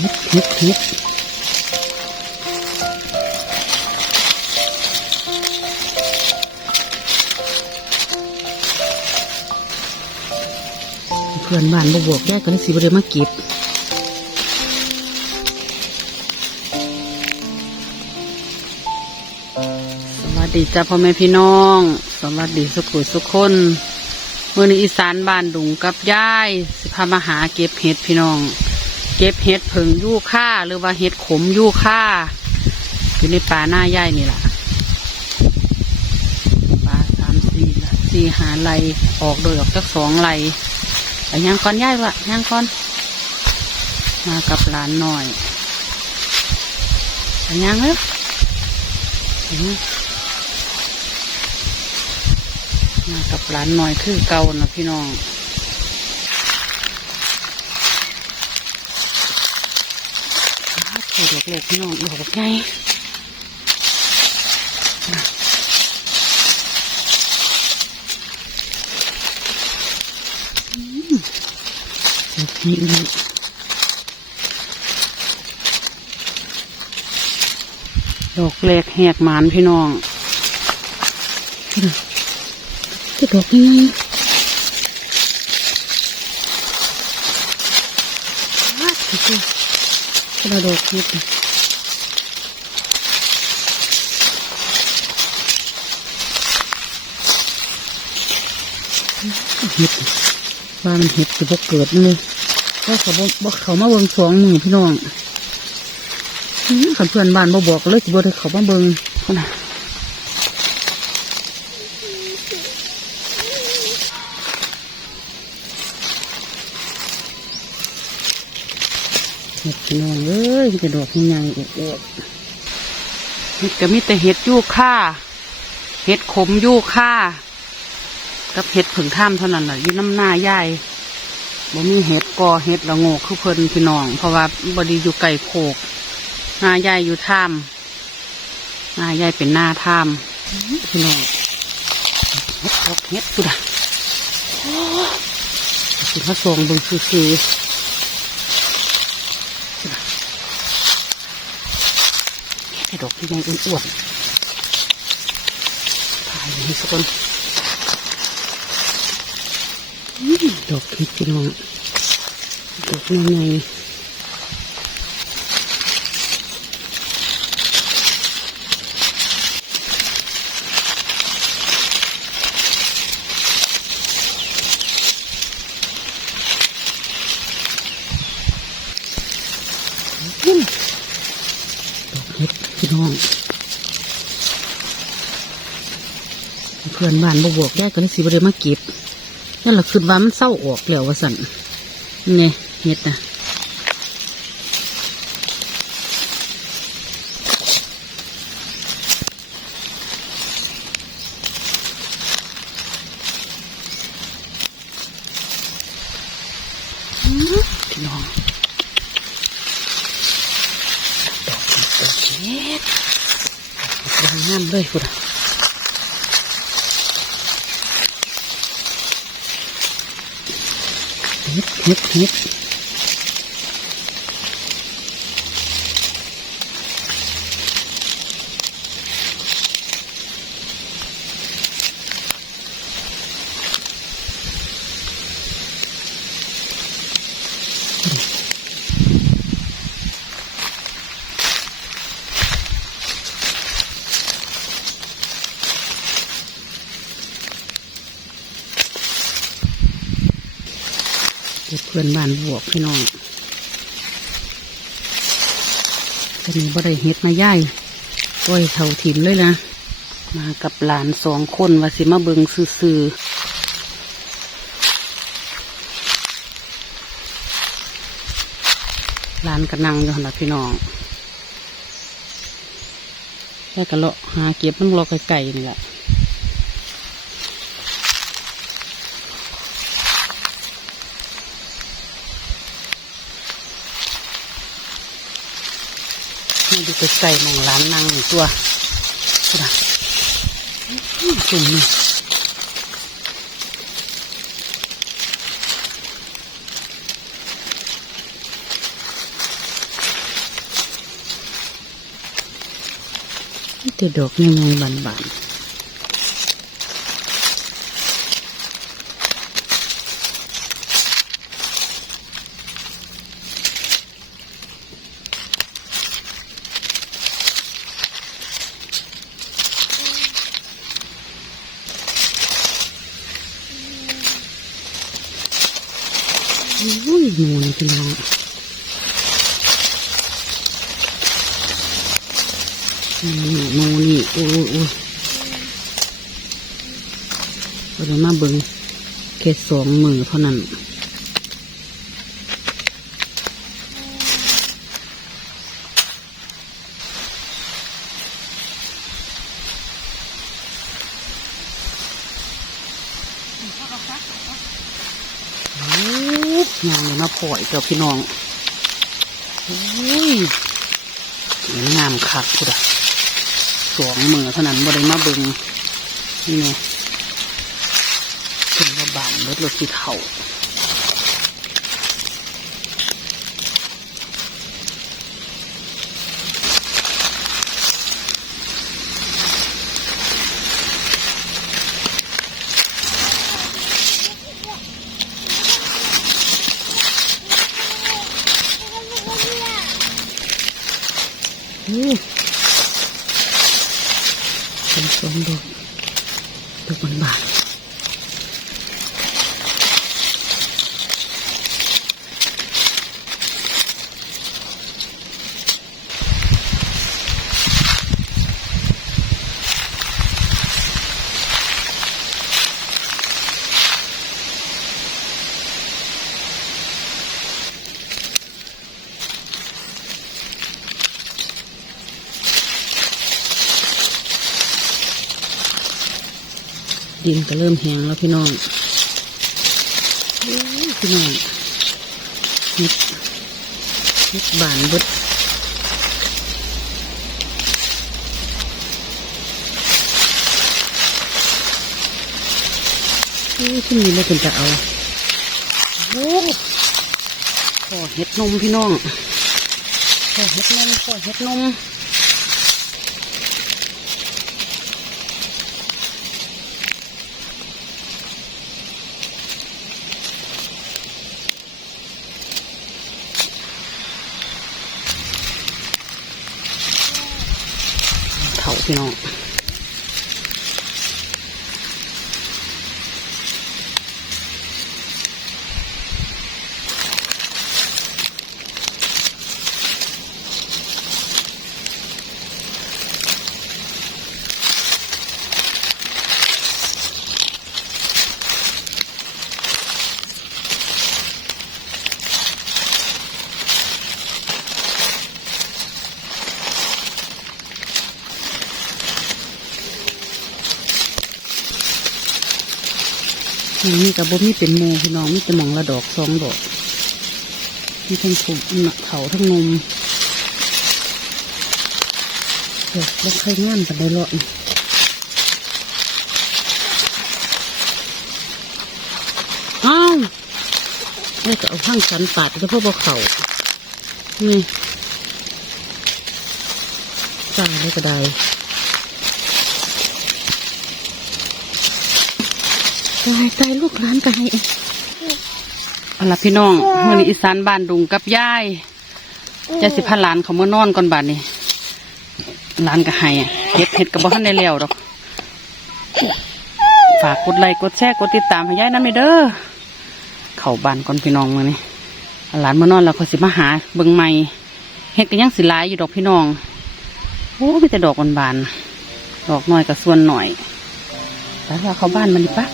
เฮ็ดเฮ็ดเฮ็ดเพื่อนบ้านบบอกแยกกันสิบเดมาเก็บสวัสดีจ้าพ่อแม่พี่น้อง สวัสดีสุขุสุขคนเมื่อนี้อีสานบ้านดุงกับยาย สิพามาหาเก็บเห็ดพี่น้อง เก็บเห็ดเพิงยู่ค่าหรือว่าเห็ดขมยู่ค่าอยู่ในป่าหน้ายายนี่แหละป่าสามสี่สี่หาไรออกโดยออกจากสองไรไปย่างก่อนยายวะย่างก่อน มากับหลานหน่อยไปย่างเนอ้ยไปย่างมากับร้านหน้อยคือเก่านะพี่น้อง ขอดอกเล็กพี่น้องดอกใหญ่อืมดอกนี้นี่ดอกแรกแหกหมานพี่น้องจะดอกยังไงว้าดคือก ระดอกเห็ดเห็ดว่ามันเห็ดจะบกเกิดเลยก็เขาบอกเขามาเบิ้งสองมือพี่น้องขันเพื่อนบ้านบ่บอกเลยสิบ่ได้เขามาเบิ้งนน่ะ เห็ดพี่น้องเอ้ยมีแต่ดอกใหญ่ๆอวบๆเห็ดก็มีแต่เห็ดยูค่าเห็ดขมยูค่ากับเห็ดผึ่งท่ามเท่านั้นแหละยู่น้ำหน้ายายบ่มีเห็ดกอเห็ดละโงกคือเพิ่นพี่น้อง เพราะว่าบดีอยู่ไก่โคกหน้ายายอยู่ท่ามหน้ายายเป็นหน้าท่ามพี่น้องเห็ดกเห็ดสุดอะโอ้สิพระสงเบิ่งซื่อๆ ไอ้ ดอกที่ยังอ้วนๆถ่ายให้สักคนดอกคิดพี่น้องดอกยังไงอื้อดอกเห็ดพี่น้อง เพื่อนบ้านบบอกแยกกันสิบเดมาเก็บนั่นแหละคือว่ามันเศร้าออกแล้วว่าสันไงเห็ดนะพี่น้องดอกดอกเห็ดดอกงามเลยคุณ ฮ็ดเฮ็ดเฮ็ด พื่อนบ้านบวกพี่น้องจะมีบ่ได้เฮ็ดมาย่ายปล่อยเท่าถิ่มเลยนะ มากับหลานสองคนว่าสิมาเบิงซื่อหลานก็นั่งอยู่หั่นละพี่น้องแล้วก็เลาะหาเก็บมันเลาะไก่ๆนี่แหละ มันอยู่ใกล้มองร้านนั่งตัวนะจุ่มนี่แต่ดอกยังไงบานๆ มูนี่พี่น้องนี่หมูนี่โอ้โอ้เราได้มาเบิ่งแค่สองมือเท่านั้นโอ้ยยังเลยมาพอยเจ้าพี่น้องอุ้ยงามคักพุดะสองมือเท่านั้นบ่ได้มาเบิงนี่ไงเป็นมาบานรถรถสีเทา อ้ยเป็นสองดอกดอกบานบ ดินก็เริ่มแห้งแล้วพี่น้องโอ้พี่น้องเฮ็ดเฮ็ดบานบดโอ้ยที่นี่ไม่เป็นจะเอาโอ้ขอเฮ็ดนมพี่น้องขอเฮ็ดนมขอเฮ็ดนม เถ น้องนี่กับบ่มีเป็นโมพี่น้องมีแต่หมองละดอกสองดอกมีทั้งผมเถาทั้งนมเดี๋ยวแล้วค่อยงานกันได้เลาะนี่อ้าวนี่ก็เอาข้างสันปาดก็เพื่อบ่เขานี่จ้าได้ก็ได้ ตายตายลูกหลานตายเอาล่ะพี่น้องเมื่อนี้อีสานบ้านดุงกับยายยายสิพาหลานเขาเมื่อนอนก่อนบาดนี้หลานก็ให้อะเฮ็ดเฮ็ดกับบ่ทันได้แล้ยวดอก ฝากกดไลค์กดแชร์กดติดตามให้ยายนำเด้อเข้าบ้านก่อนพี่น้องมื้อนี้เอาหลานเมื่อนอนแล้วเขาสิมาหาเบิ่งใหม่เฮ็ดก็ยังสิหลายอยู่ดอกพี่น้องโอ้มีแต่ดอกบานๆดอกน้อยกับส่วนหน่อยแล้วเราเข้าบ้านมันดีปะ